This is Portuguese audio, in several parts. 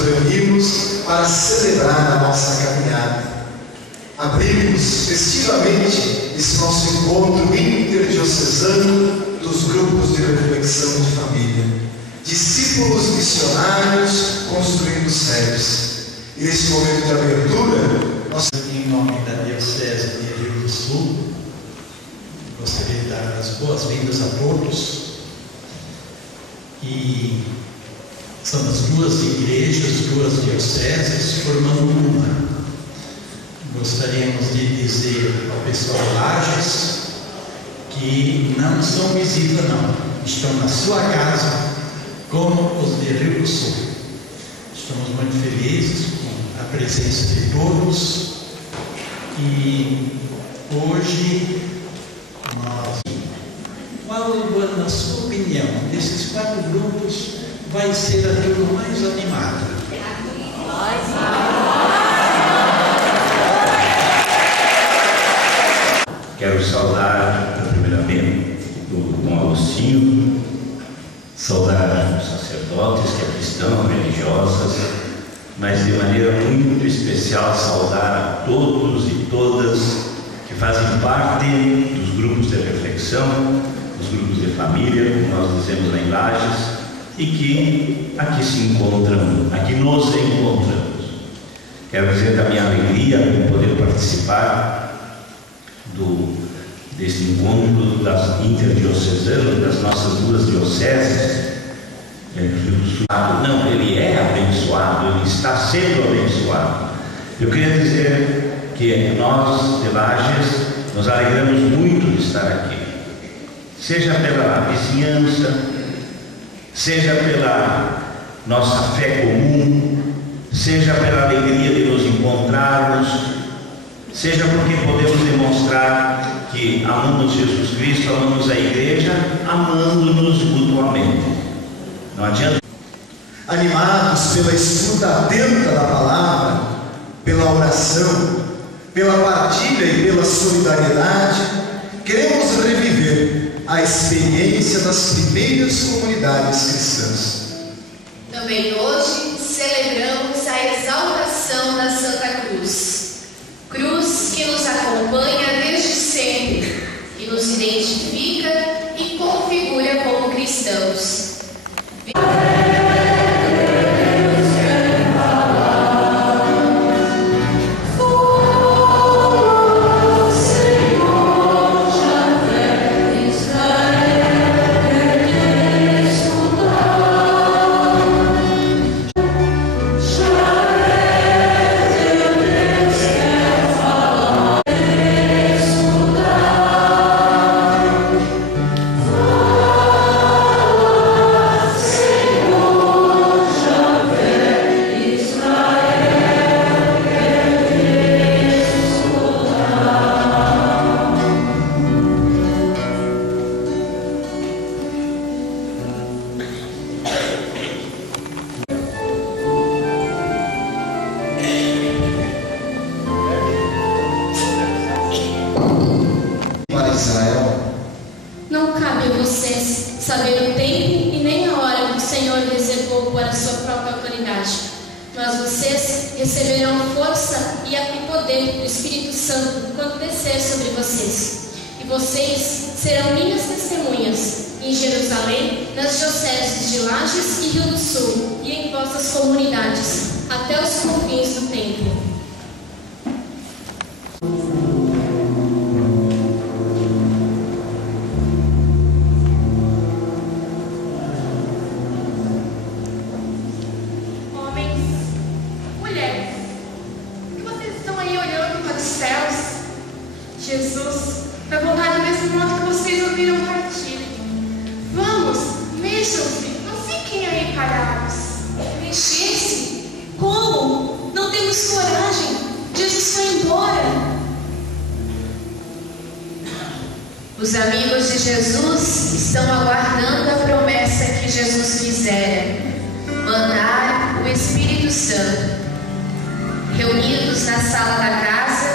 reunimos para celebrar a nossa caminhada. Abrimos festivamente esse nosso encontro interdiocesano dos grupos de reflexão de família, discípulos missionários construindo sedes. E nesse momento de abertura, nós, em nome da Diocese de Rio do Sul, gostaria de dar as boas-vindas a todos. E são as duas igrejas, duas dioceses, formando uma. Gostaríamos de dizer ao pessoal de Lages que não são visita, não. Estão na sua casa, como os de Rio do Sul. Estamos muito felizes com a presença de todos. E hoje nós... Qual, Luana, na sua opinião, desses 4 grupos, vai ser a turma mais animada? Quero saudar, primeiramente, o Dom Agostinho, saudar os sacerdotes que aqui estão, religiosas, mas de maneira muito especial saudar a todos e todas que fazem parte dos grupos de reflexão, dos grupos de família, como nós dizemos lá em Lages, e que aqui se encontram, aqui nos encontramos. Quero dizer da minha alegria em poder participar desse encontro das interdiocesanas, das nossas duas dioceses. Não, ele é abençoado, ele está sendo abençoado. Eu queria dizer que nós de Lages nos alegramos muito de estar aqui, seja pela vizinhança, seja pela nossa fé comum, seja pela alegria de nos encontrarmos, seja porque podemos demonstrar que amamos Jesus Cristo, amamos a igreja, amando-nos mutuamente. Não adianta. animados pela escuta atenta da palavra, pela oração, pela partilha e pela solidariedade, queremos reviver a experiência das primeiras comunidades cristãs. Também hoje celebramos a exaltação da Santa Cruz, cruz que nos acompanha desde sempre, que nos identifica e configura como cristãos. Não cabe a vocês saber o tempo e nem a hora que o Senhor reservou para a sua própria autoridade. Mas vocês receberão força e poder do Espírito Santo quando descer sobre vocês. E vocês serão minhas testemunhas em Jerusalém, nas dioceses de Lages e Rio do Sul, e em vossas comunidades, até os confins do templo. Jesus vai voltar do mesmo modo que vocês ouviram partir. Vamos, mexam-se, não fiquem aí parados. Mexer-se? Como? Não temos coragem. Jesus foi embora. Os amigos de Jesus estão aguardando a promessa que Jesus fizera: mandar o Espírito Santo. Reunidos na sala da casa,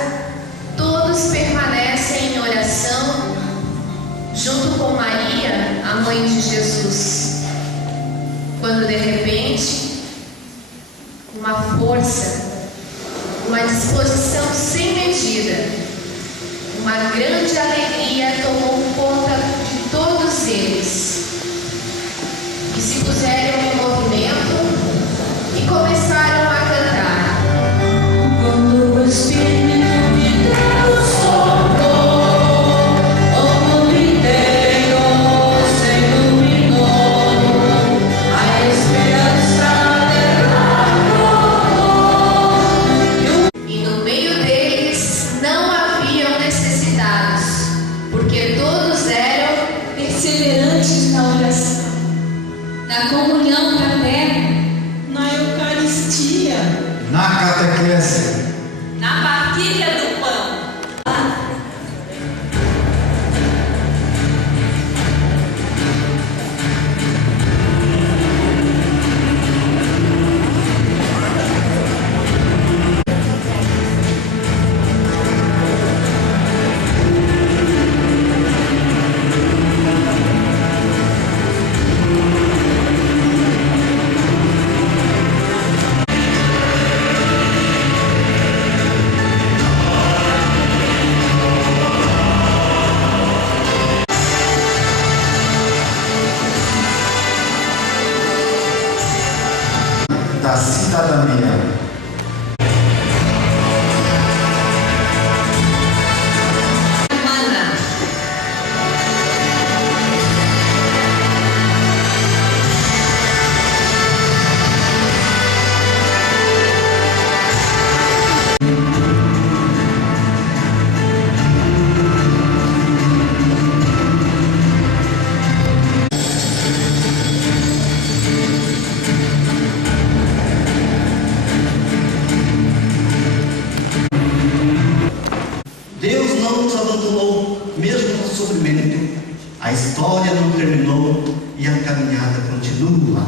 todos permanecem em oração, junto com Maria, a mãe de Jesus, quando de repente uma força, uma disposição sem medida. Uma grande alegria tomou conta de todos eles, que se puseram em movimento e começaram a cantar. Quando o Espírito de Deus soprou, o mundo inteiro se iluminou, a esperança derramou. E no meio deles não haviam necessitados, porque todos eram perseverantes na oração, na comunhão fraterna, na Eucaristia, na catequese, na partilha do pão. da cidadania. Deus não nos abandonou, mesmo no sofrimento. A história não terminou e a caminhada continua.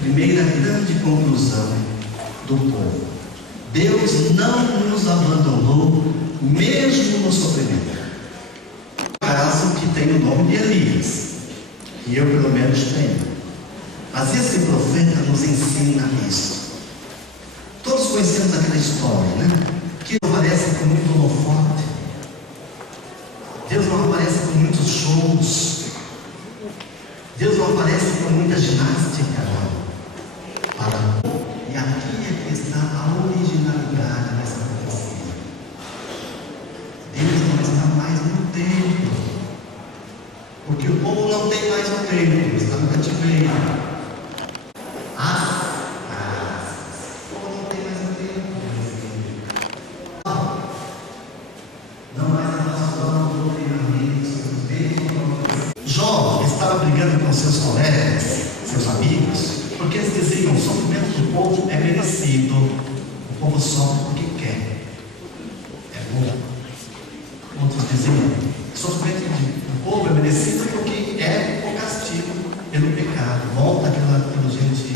Primeira grande conclusão do povo: Deus não nos abandonou, mesmo no sofrimento. Caso que tem o nome de Elias, e eu pelo menos tenho. Mas esse profeta nos ensina isso. Todos conhecemos aquela história, né? Que aparece com muito holofote. Deus não aparece com muitos shows. Deus não aparece com muita ginástica. E aqui é que está a originalidade dessa profecia. Deus não está mais no templo, porque o povo não tem mais o templo, está no cativeiro. O povo não tem mais o templo. Não mais a nossa doutrinamento. Jó estava brigando com seus colegas, seus amigos, porque eles diziam: o sofrimento do povo é merecido. O povo sofre porque quer. É bom. Outros diziam: o sofrimento do povo é merecido porque é o castigo pelo pecado. Volta aquela gente.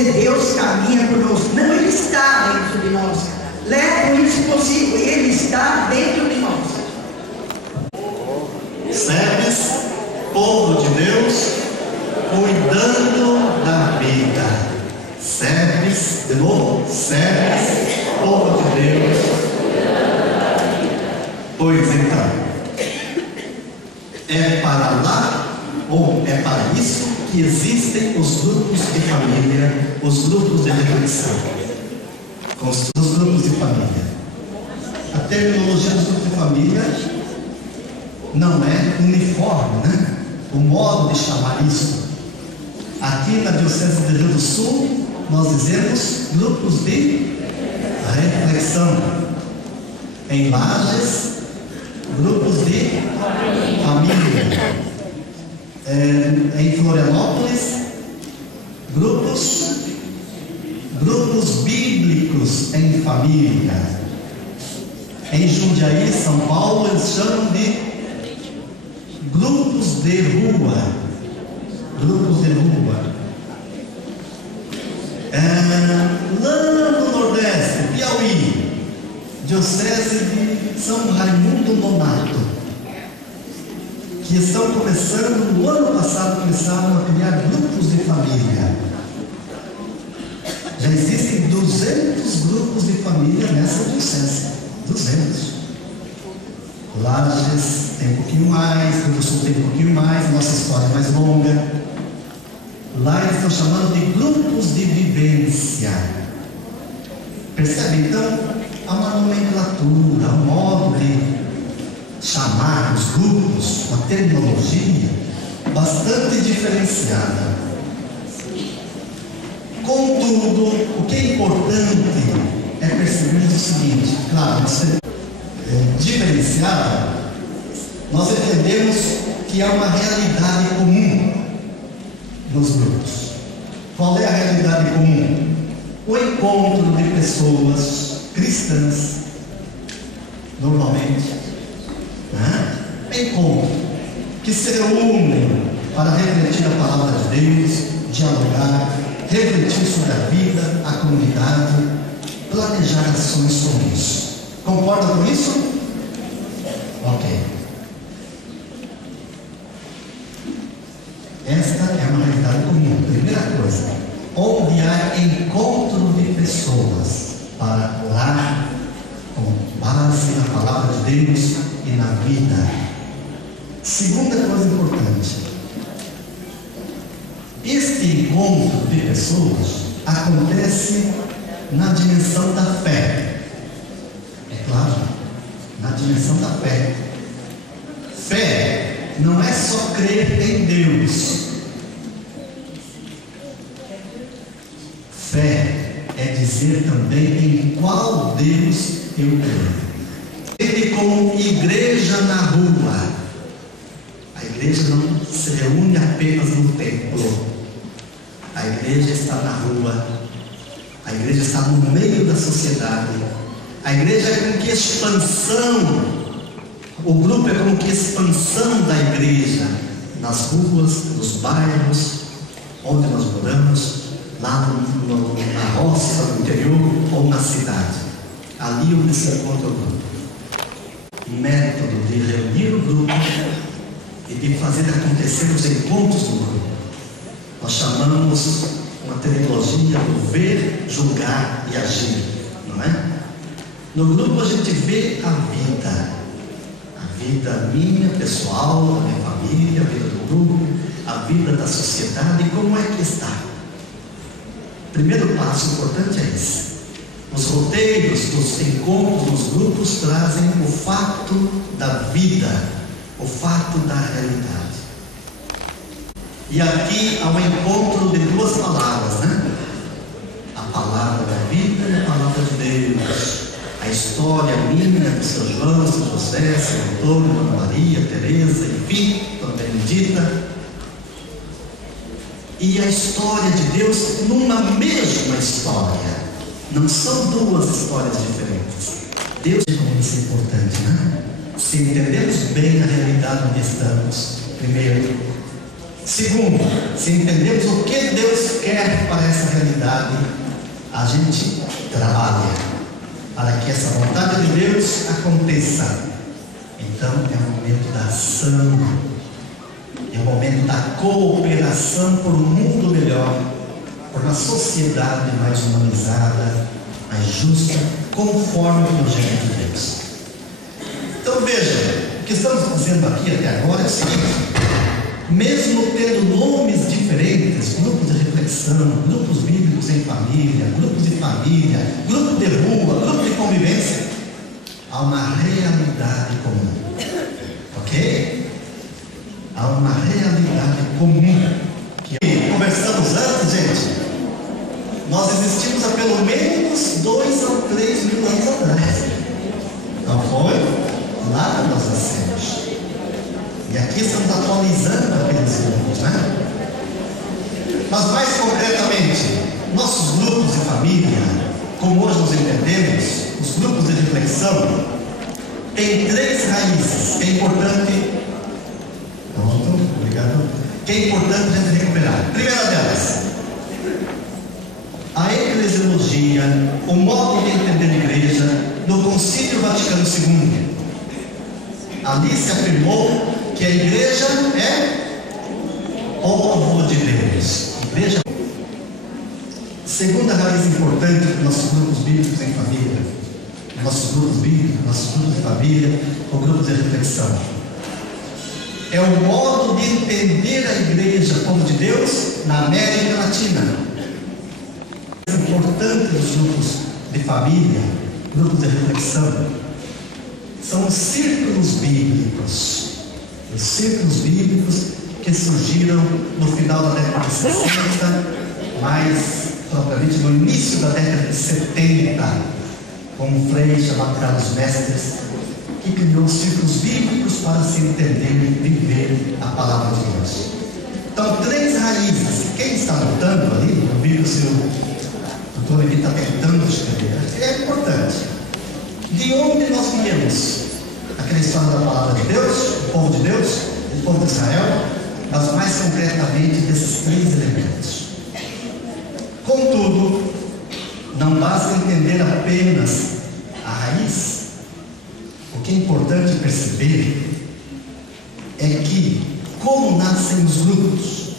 Deus caminha conosco. Não, Ele está dentro de nós. Leve isso possível, Ele está dentro de nós. Serves, povo de Deus, cuidando da vida. Serves, de novo, serves, povo de Deus. Pois então, é para lá, ou é para isso que existem os grupos de família, os grupos de reflexão, os grupos de família. terminologia dos grupos de família não é uniforme, né? O modo de chamar isso. Aqui na Diocese do Rio do Sul, nós dizemos grupos de reflexão. Em Lages, grupos de família. Em Florianópolis, grupos bíblicos em família. Em Jundiaí, São Paulo, eles chamam de grupos de rua. Grupos de rua. Lá no Nordeste, Piauí, Diocese de São Raimundo Nonato, que estão começando, no ano passado, começaram a criar grupos de família. Já existem 200 grupos de família nessa diocese. 200. Lages tem um pouquinho mais, Rio do Sul tem um pouquinho mais, nossa história é mais longa. Lá eles estão chamando de grupos de vivência. Percebe? Então, há uma nomenclatura, um modo de chamar os grupos, uma terminologia bastante diferenciada. Contudo, o que é importante é percebermos o seguinte: claro, diferenciada, nós entendemos que há uma realidade comum nos grupos. Qual é a realidade comum? O encontro de pessoas cristãs, normalmente, né? Encontro que se reúnem para refletir a palavra de Deus, dialogar, refletir sobre a vida, a comunidade, planejar ações comuns. Concorda com isso? Ok. Esta é uma realidade comum. Primeira coisa, onde há encontro de pessoas para orar com base na palavra de Deus e na vida. Segunda coisa importante, este encontro de pessoas acontece na dimensão da fé. É claro, na dimensão da fé. Fé não é só crer em Deus. Fé é dizer também em qual Deus eu creio. Ele como igreja na rua. A igreja não se reúne apenas no templo. A igreja está na rua. A igreja está no meio da sociedade. A igreja é como que expansão. O grupo é como que expansão da igreja nas ruas, nos bairros, onde nós moramos, lá na roça, no interior ou na cidade. Ali onde se encontra o grupo. Método de reunir o grupo e de fazer acontecer os encontros do grupo. Nós chamamos uma terminologia do ver, julgar e agir, não é? No grupo a gente vê a vida minha, pessoal, da minha família, a vida do grupo, a vida da sociedade, como é que está. O primeiro passo importante é esse. Os roteiros dos encontros dos grupos trazem o fato da vida, o fato da realidade. E aqui há um encontro de duas palavras, né? A palavra da vida e a palavra de Deus. A história minha, do seu João, seu José, seu Antônio, Dona Maria, Teresa, enfim, Dona Benedita. E a história de Deus numa mesma história. Não são duas histórias diferentes. Deus é como isso é importante, né? Se entendemos bem a realidade onde estamos, primeiro. Segundo, se entendemos o que Deus quer para essa realidade, a gente trabalha para que essa vontade de Deus aconteça. Então é o momento da ação, é o momento da cooperação por um mundo melhor, por uma sociedade mais humanizada, mais justa, conforme o projeto de Deus. Então veja, o que estamos fazendo aqui até agora é o seguinte: mesmo tendo nomes diferentes, grupos de reflexão, grupos bíblicos em família, grupos de família, grupo de rua, grupo de convivência, há uma realidade comum. Ok? Há uma realidade comum. Que conversamos antes, gente. Nós existimos há pelo menos 2 ou 3 mil anos atrás. Não foi? Lá nós nascemos. E aqui estamos atualizando aqueles grupos, né? Mas mais concretamente, nossos grupos de família, como hoje nos entendemos, os grupos de reflexão, têm 3 raízes que é importante. Pronto, obrigado. Que é importante a gente recuperar. Primeira delas, a eclesiologia, o modo de entender a igreja no Concílio Vaticano II. Ali se afirmou que a igreja é povo de Deus. Igreja. Segunda raiz importante dos nossos grupos bíblicos em família, nossos grupos bíblicos, nossos grupos de família, ou grupos de reflexão, é o modo de entender a igreja, povo de Deus, na América Latina. O importante dos grupos de família, grupos de reflexão, são os círculos bíblicos. Os círculos bíblicos que surgiram no final da década de 60, mais propriamente no início da década de 70, com um frei chamado Carlos Mestres, que criou círculos bíblicos para se entender e viver a palavra de Deus. Então, 3 raízes. Quem está anotando ali, eu vi que o seu doutor aqui está tentando escrever, é importante. De onde nós viemos? Aquela história da palavra de Deus, o povo de Deus, o povo de Israel, mas mais concretamente desses 3 elementos. Contudo, não basta entender apenas a raiz. O que é importante perceber é que, como nascem os grupos?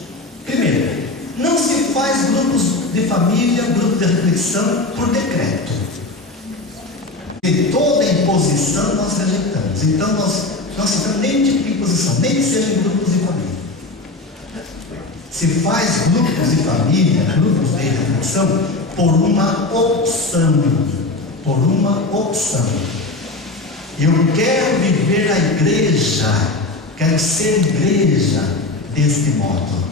Primeiro, não se faz grupos de família, grupos de reflexão por decreto. E toda imposição nós rejeitamos. Então nós não ficamos nem tipo de imposição, nem que sejam grupos de família. Se faz grupos de família, grupos de reflexão, por uma opção. Por uma opção. Eu quero viver a igreja, quero ser igreja deste modo.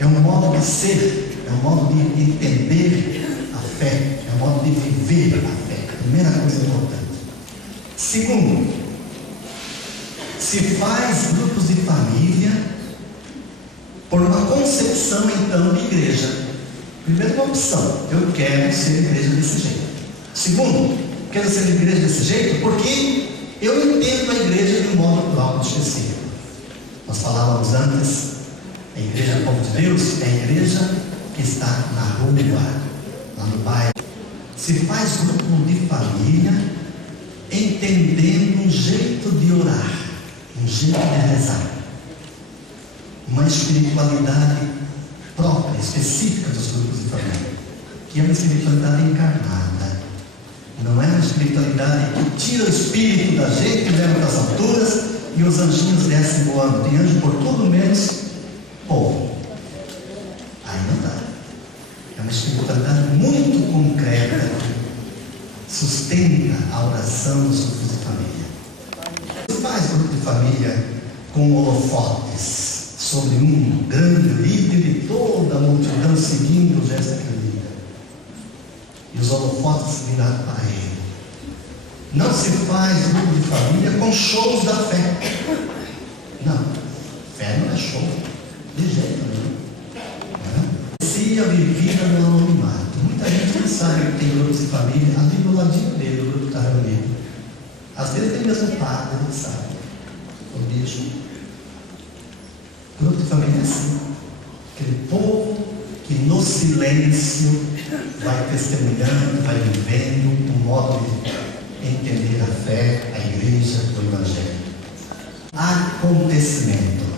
É um modo de ser, é um modo de entender a fé, é um modo de viver a fé. Primeira coisa importante. Segundo, se faz grupos de família por uma concepção então de igreja. Primeiro, uma opção, eu quero ser igreja desse jeito. Segundo, quero ser igreja desse jeito porque eu entendo a igreja de um modo próprio específico. Nós falávamos antes, a igreja do povo de Deus é a igreja que está na rua, lá no bairro. Se faz grupo de família entendendo um jeito de orar, um jeito de rezar, uma espiritualidade própria, específica dos grupos de família, que é uma espiritualidade encarnada. Não é uma espiritualidade que tira o espírito da gente e leva para as alturas e os anjinhos descem voando. Tem anjo por tudo menos povo. Aí não dá. É uma espiritualidade muito concreta que sustenta a oração dos grupos de família. Você faz grupo de família com holofotes sobre um grande líder e toda a multidão seguindo o gesto daquele líder. E os holofotes virados para ele. Não se faz grupo de família com shows da fé. Não. Fé não é show. De jeito nenhum. Se a vivida no anonimato. Muita gente não sabe que tem grupos de família ali do ladinho dele, o grupo está reunido. Às vezes tem mesmo padre, ele sabe. O bicho. Grupo de família é assim. Aquele povo que no silêncio vai testemunhando, vai vivendo um modo de entender a fé, a igreja, o evangelho. Acontecimento.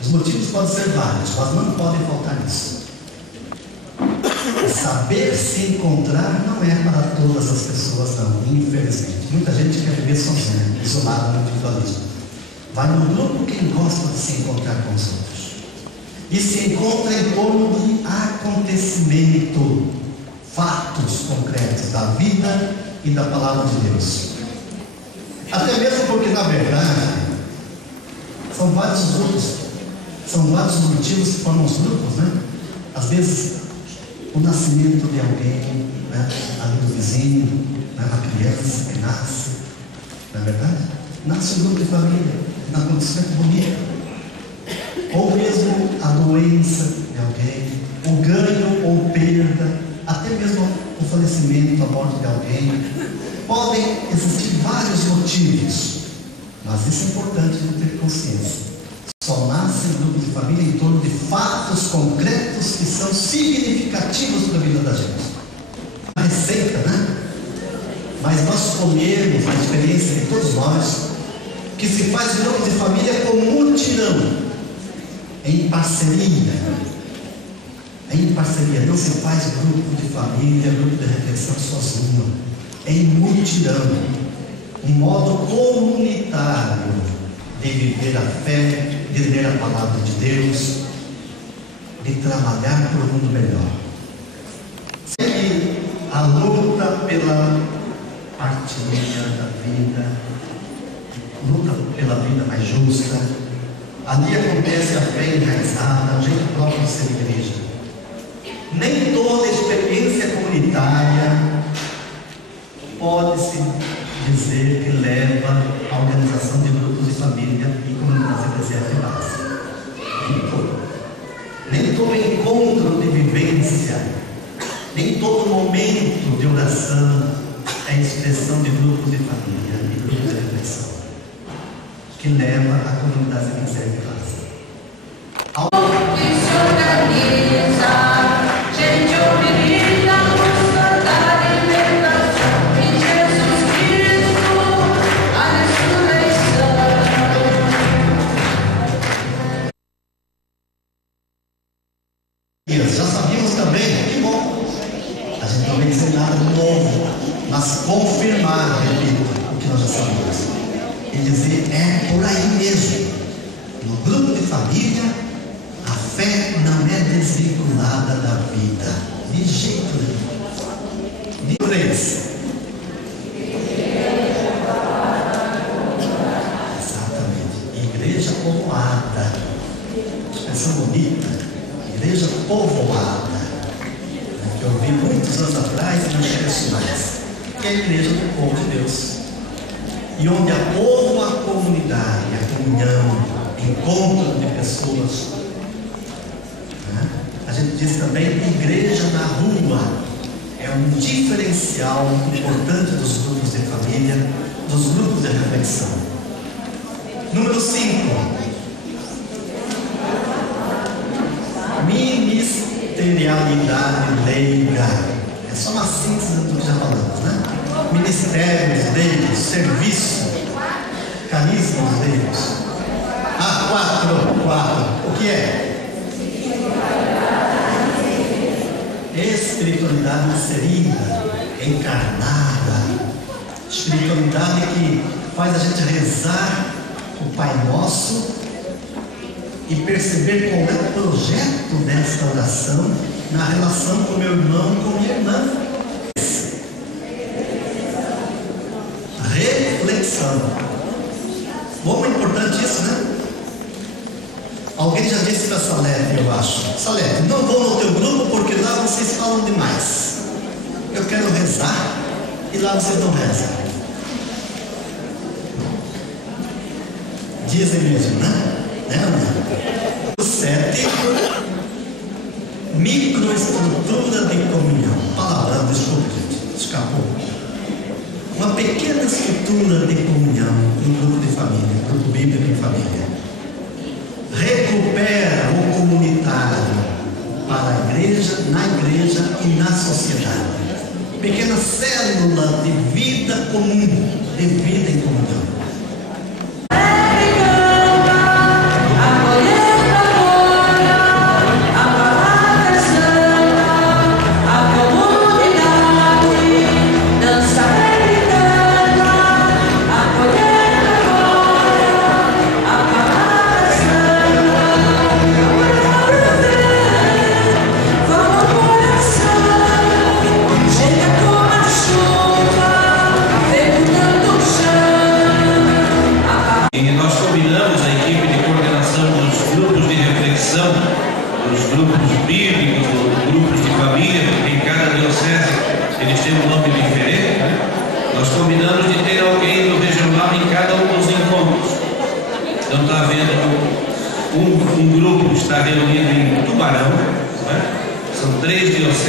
Os motivos podem ser vários, mas não podem faltar nisso. Saber se encontrar não é para todas as pessoas, não, infelizmente. Muita gente quer viver sozinha, isolado no individualismo. Vai no grupo quem gosta de se encontrar com os outros. E se encontra em torno de acontecimento, fatos concretos da vida e da palavra de Deus. Até mesmo porque, na verdade, são vários grupos, são vários motivos que formam os grupos, né? Às vezes, o nascimento de alguém, né? Ali do vizinho, né? A criança que nasce, não é verdade? Nasce um grupo de família, um acontecimento bonito. Ou mesmo a doença de alguém, o ganho ou perda, até mesmo o falecimento, a morte de alguém. Podem existir vários motivos, mas isso é importante de ter consciência. Só nasce um grupo de família em torno de fatos concretos que são significativos da vida da gente. A receita, né? Mas nós comemos a experiência de todos nós, que se faz grupo de família com mutirão, em parceria. Em parceria, não se faz grupo de família, grupo de reflexão sozinho. É em mutirão, um modo comunitário de viver a fé, de ler a palavra de Deus, de trabalhar por um mundo melhor. Segue a luta pela partilha da vida, luta pela vida mais justa. Ali acontece a fé enraizada, o jeito próprio de ser igreja. Nem toda experiência comunitária pode-se dizer que leva à organização de grupos de família e comunidades eclesiásticas. Nem todo encontro de vivência, nem todo momento de oração é expressão de grupos de família e grupos de reflexão que leva à comunidade eclesiástica. Já sabíamos também, que bom, a gente não vai dizer nada de novo, mas confirmar, repito, o que nós já sabíamos, e dizer, é por aí mesmo. No grupo de família, a fé não é desvinculada da vida, de jeito nenhum. De 3. Exatamente, igreja povoada, expressão bonita. Igreja povoada, que eu vi muitos anos atrás e não esqueço mais, que é a igreja do povo de Deus, e onde há povo, a comunidade, a comunhão, encontro de pessoas, né? A gente diz também igreja na rua, é um diferencial importante dos grupos de família, dos grupos de reflexão. Número 5. Ministerialidade leiga. É só uma síntese do que já falamos, né? Ministérios leigos, serviço, carismas leigos. 4. O que é? Espiritualidade inserida, encarnada. Espiritualidade que faz a gente rezar o Pai Nosso e perceber qual é o projeto dessa oração na relação com meu irmão, com minha irmã. Reflexão. Como é importante isso, né? Alguém já disse para Salete, eu acho: Salete, não vou no teu grupo porque lá vocês falam demais. Eu quero rezar e lá vocês não rezam. Dizem mesmo, né? 7. Microestrutura de comunhão. Palavrão, desculpe, gente, escapou. Uma pequena estrutura de comunhão no grupo de família, grupo bíblico de família. Recupera o comunitário para a igreja, na igreja e na sociedade. Pequena célula de vida comum, de vida em comunhão. Chega como a chuva.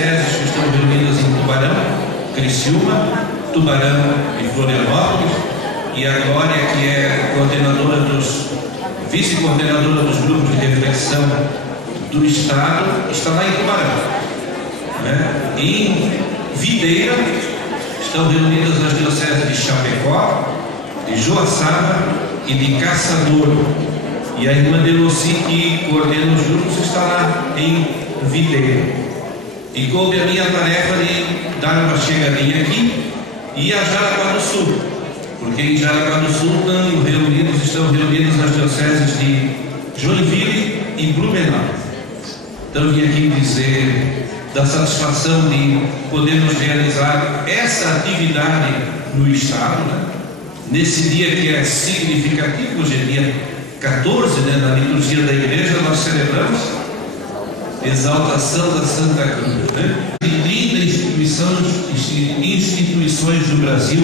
dioceses que estão reunidas em Tubarão, Criciúma, Tubarão e Florianópolis, e a Glória, que é vice-coordenadora dos grupos de reflexão do Estado, está lá em Tubarão. Né? Em Videira estão reunidas as dioceses de Chapecó, de Joaçaba e de Caçador. E a irmã Delossi, que coordena os grupos, está lá em Videira. E coube a minha tarefa de dar uma chegadinha aqui e a Jaraguá do Sul, porque em Jaraguá do Sul estão reunidas as dioceses de Joinville e Blumenau. Então vim aqui dizer da satisfação de podermos realizar essa atividade no Estado, né? Nesse dia que é significativo. Hoje é dia 14, né? Na liturgia da igreja nós celebramos exaltação da Santa Cruz, né? 30 instituições do Brasil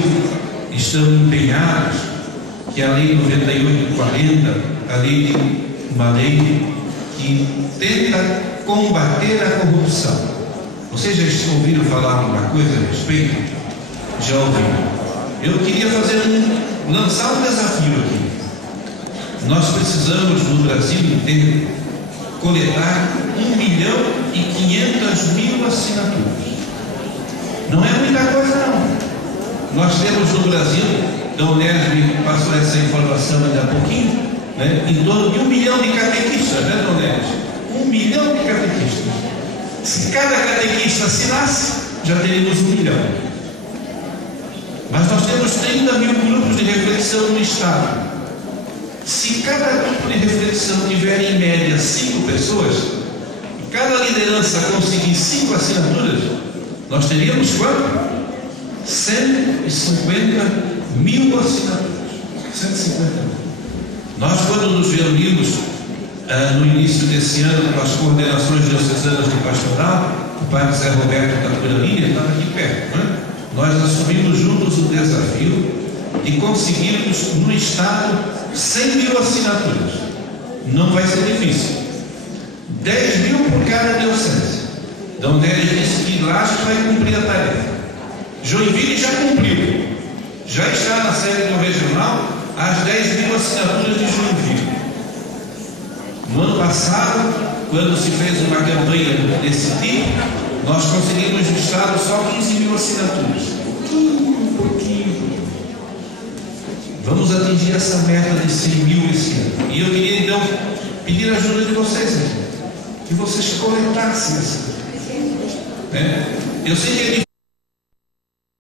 estão empenhadas que a Lei 9840, a lei de uma lei que tenta combater a corrupção. Vocês já ouviram falar alguma coisa a respeito? Já ouviram? Eu queria lançar um desafio aqui. Nós precisamos no Brasil inteiro coletar 1.500.000 assinaturas. Não é muita coisa não. Nós temos no Brasil, Dom Nélio me passou essa informação ainda há pouquinho, né? Em torno de 1 milhão de catequistas, né, Dom Nélio? 1 milhão de catequistas. Se cada catequista assinasse, já teríamos 1 milhão. Mas nós temos 30 mil grupos de reflexão no Estado. Se cada grupo de reflexão tiver em média 5 pessoas, e cada liderança conseguir 5 assinaturas, nós teríamos quanto? 150 mil assinaturas. 150 mil. Nós, quando nos reunimos no início desse ano com as coordenações diocesanas de pastoral, o padre Zé Roberto da Curalinha estava aqui perto, né? Nós assumimos juntos o desafio de conseguirmos no Estado 100 mil assinaturas. Não vai ser difícil. 10 mil por cada diocese. Dom Nélio disse que Lages vai cumprir a tarefa. Joinville já cumpriu. Já está na série do regional as 10 mil assinaturas de Joinville. No ano passado, quando se fez uma campanha desse tipo, nós conseguimos no Estado só 15 mil assinaturas. Um pouquinho. Vamos atingir essa meta de 100 mil esse ano. E eu queria então pedir a ajuda de vocês, que vocês coletassem essa. Eu sei que é difícil.